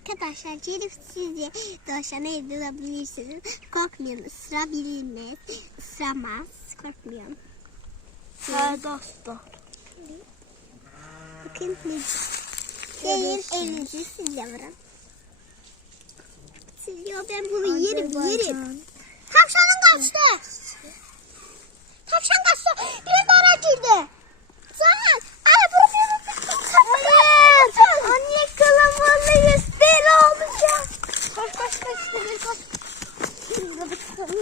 arkadaşlar gelip sizce tavşana evde alabilirsiniz. Korkmayın ısırabilir Isıramaz. Korkmayın. Ha dostum. Bakın ne Gelin elinizi sizle vurun. Siz ben bunu yerim yerim. Tavşanın kaçtı. 我们